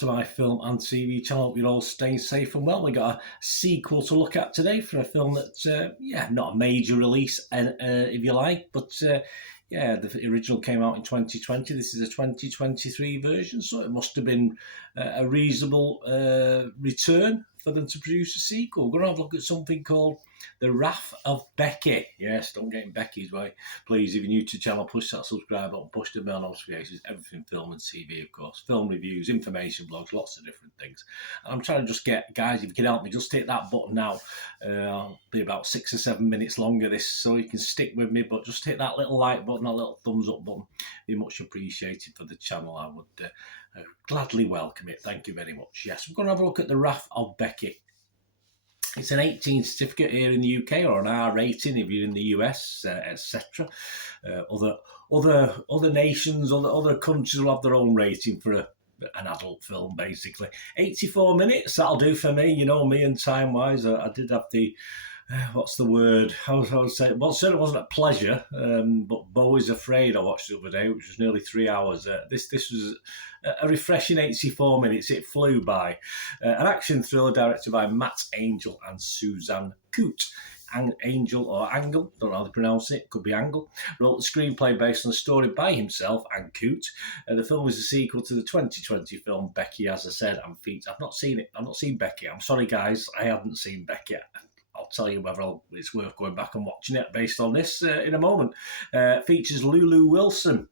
to my film and TV channel. Hope you're all staying safe and well. We got a sequel to look at today for a film that's, not a major release, if you like, but the original came out in 2020. This is a 2023 version, so it must have been a reasonable return for them to produce a sequel. We're going to have a look at something called The Wrath of Becky. Yes, don't get in Becky's way. Please, if you're new to the channel, push that subscribe button, push the bell notifications, everything film and TV, of course. Film reviews, information blogs, lots of different things. And I'm trying to just get, guys, if you can help me, just hit that button now. I'll be about 6 or 7 minutes longer this, so you can stick with me, but just hit that little like button, that little thumbs up button. Be much appreciated for the channel. I would gladly welcome it. Thank you very much. Yes, we're going to have a look at The Wrath of Becky. It's an 18 certificate here in the UK, or an R rating if you're in the US, etc. Other nations, other countries will have their own rating for an adult film, basically. 84 minutes, that'll do for me. You know me, and time-wise, I did have the... what's the word? I would say, well, it certainly wasn't a pleasure, but Beau is Afraid I watched the other day, which was nearly 3 hours. This was a refreshing 84 minutes. It flew by. An action thriller directed by Matt Angel and Suzanne Coote. Angel or Angle, don't know how to pronounce it, could be Angle, wrote the screenplay based on a story by himself and Coote. The film is a sequel to the 2020 film Becky, as I said, and features. I've not seen it. I've not seen Becky. I'm sorry, guys, I haven't seen Becky. I'll tell you whether it's worth going back and watching it based on this in a moment. Features Lulu Wilson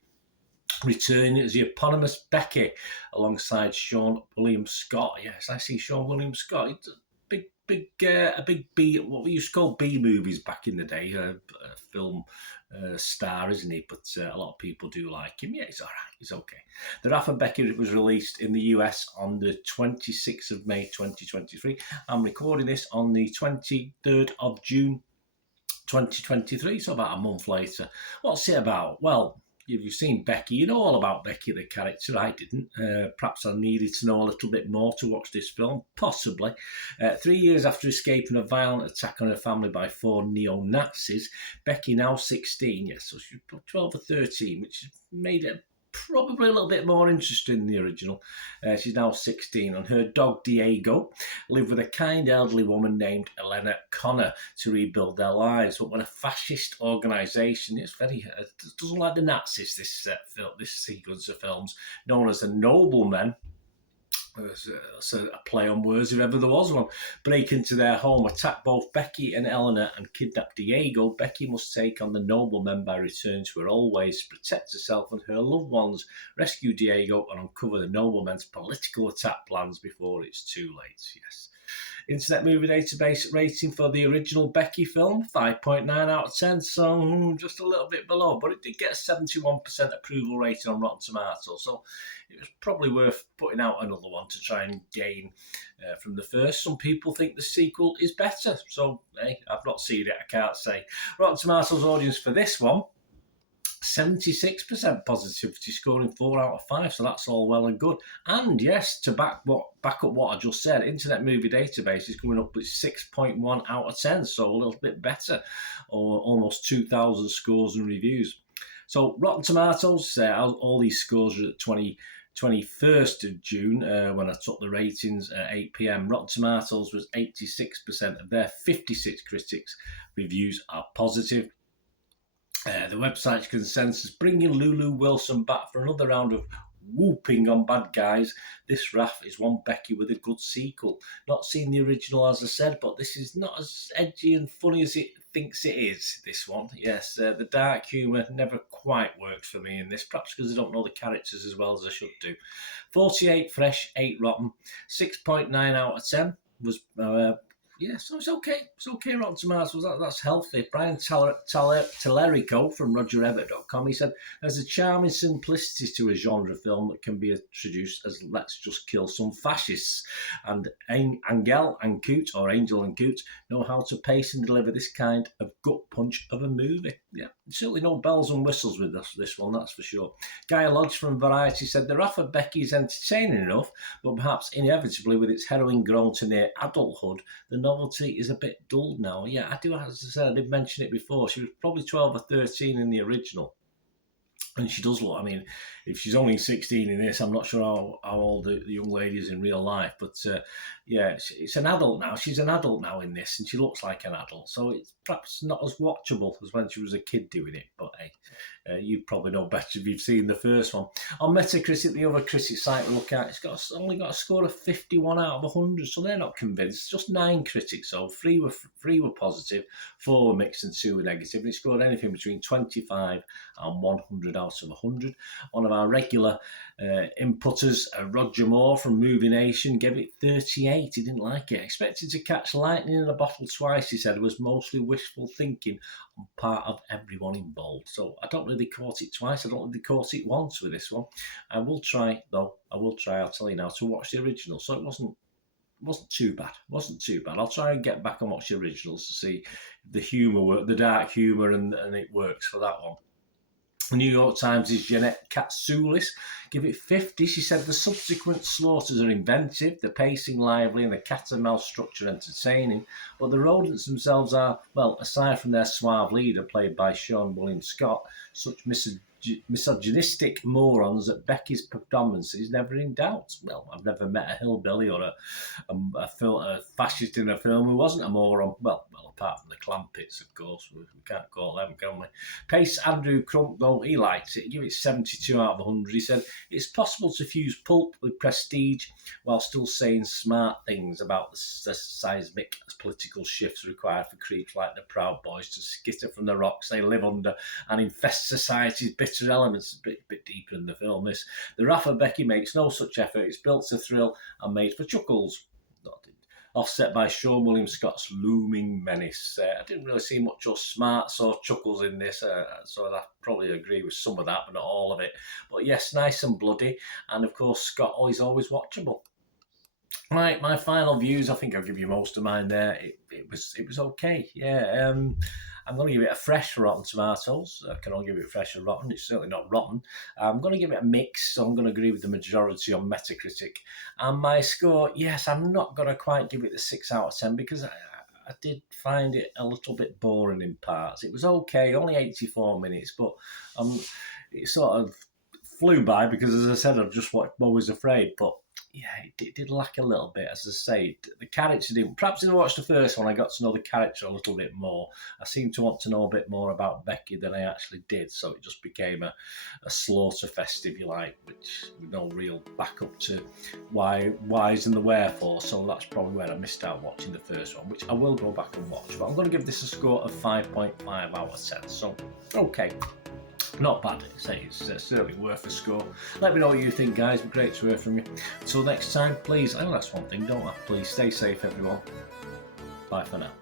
returning as the eponymous Becky alongside Sean William Scott. Yes, I see Sean William Scott. It's a big B, what we used to call B movies back in the day. A film star, isn't he? But a lot of people do like him. Yeah, he's all right. He's okay. The Wrath of Becky was released in the US on the 26th of May 2023. I'm recording this on the 23rd of June 2023, so about a month later. What's it about? Well, if you've seen Becky, you know all about Becky, the character. I didn't. Perhaps I needed to know a little bit more to watch this film. Possibly. 3 years after escaping a violent attack on her family by 4 neo-Nazis, Becky, now 16, yes, so she's 12 or 13, which made it probably a little bit more interesting than the original. She's now 16, and her dog Diego lived with a kind elderly woman named Elena Connor to rebuild their lives. But when a fascist organisation, doesn't like the Nazis, this sequence of films, known as the Noblemen, that's a play on words if ever there was one, break into their home, attack both Becky and Eleanor, and kidnap Diego. Becky must take on the noblemen by returning to her old ways to protect herself and her loved ones, rescue Diego, and uncover the noblemen's political attack plans before it's too late. Yes. Internet Movie Database rating for the original Becky film, 5.9 out of 10, so just a little bit below, but it did get a 71% approval rating on Rotten Tomatoes, so it was probably worth putting out another one to try and gain from the first. Some people think the sequel is better, so hey, I've not seen it, I can't say. Rotten Tomatoes audience for this one, 76% positivity, scoring 4 out of 5, so that's all well and good. And yes, to back up what I just said, Internet Movie Database is coming up with 6.1 out of 10, so a little bit better, or almost 2,000 scores and reviews. So Rotten Tomatoes, all these scores are at 21st of June, when I took the ratings at 8 p.m. Rotten Tomatoes was 86% of their 56 critics' reviews are positive. The website's consensus, bringing Lulu Wilson back for another round of whooping on bad guys. This Wrath is one Becky with a good sequel. Not seen the original, as I said, but this is not as edgy and funny as it thinks it is, this one. Yes, the dark humour never quite worked for me in this, perhaps because I don't know the characters as well as I should do. 48 fresh, 8 rotten, 6.9 out of 10 was... so it's okay. It's okay, Rotten Tomatoes. That's healthy. Brian Tallerico from RogerEbbett.com, he said, there's a charming simplicity to a genre film that can be introduced as let's just kill some fascists. And Angel and Coote know how to pace and deliver this kind of gut punch of a movie. Yeah, certainly no bells and whistles with this one, that's for sure. Guy Lodge from Variety said, The Wrath of Becky is entertaining enough, but perhaps inevitably with its heroine grown to near adulthood, the novelty is a bit dulled now. Yeah, I do, as I said, I did mention it before. She was probably 12 or 13 in the original. And she does look, I mean, if she's only 16 in this, I'm not sure how old the young lady is in real life. But yeah, it's an adult now. She's an adult now in this, and she looks like an adult. So it's perhaps not as watchable as when she was a kid doing it. But hey, you probably know better if you've seen the first one. On Metacritic, the other critic site we look at, it's only got a score of 51 out of 100, so they're not convinced. Just 9 critics, so 3 were positive, 4 were mixed, and 2 were negative. And it scored anything between 25 and 100 out of 100. One of our regular inputters, Roger Moore from Movie Nation, gave it 38. He didn't like it. Expected to catch lightning in a bottle twice, he said. It was mostly wishful thinking on part of everyone involved. So I don't really caught it twice. I don't really caught it once with this one. I will try, though. I'll tell you now, to watch the original. So it wasn't too bad. I'll try and get back and watch the originals to see if the humour works, the dark humour, and it works for that one. The New York Times' Jeanette Katsoulis give it 50. She said the subsequent slaughters are inventive, the pacing lively, and the cat and mouse structure entertaining. But the rodents themselves are, well, aside from their suave leader, played by Sean William Scott, such misogynistic morons that Becky's predominance is never in doubt. Well, I've never met a hillbilly or a fascist in a film who wasn't a moron. Well, apart from the Clampets, of course. We can't call them, can we? Pace Andrew Crump, though, he liked it. He gave it 72 out of 100. He said, it's possible to fuse pulp with prestige while still saying smart things about the seismic political shifts required for creeps like the Proud Boys to skitter from the rocks they live under and infest society's bitter elements. A bit deeper in the film, this. The wrath of Becky makes no such effort. It's built to thrill and made for chuckles. Offset by Sean William Scott's looming menace. I didn't really see much of smarts or chuckles in this, so I probably agree with some of that, but not all of it. But yes, nice and bloody, and of course Scott is always watchable. Right, my final views. I think I'll give you most of mine there. It was okay. Yeah, I'm going to give it a fresh Rotten Tomatoes. I can only give it fresh or rotten. It's certainly not rotten. I'm going to give it a mix. So I'm going to agree with the majority on Metacritic. And my score, yes, I'm not going to quite give it the 6 out of 10 because I did find it a little bit boring in parts. It was okay, only 84 minutes, but it sort of flew by because, as I said, I've just watched Bo Was Afraid, but yeah, it did lack a little bit, as I say. The character didn't. Perhaps if I watched the first one, I got to know the character a little bit more. I seemed to want to know a bit more about Becky than I actually did, so it just became a slaughter fest, if you like, which with no real backup to whys and the wherefore. So that's probably where I missed out watching the first one, which I will go back and watch. But I'm going to give this a score of 5.5 out of 10. So, okay. Not bad, it's certainly worth a score. Let me know what you think, guys. It'd be great to hear from you. Until next time, please, I know that's one thing, don't I? Please stay safe, everyone. Bye for now.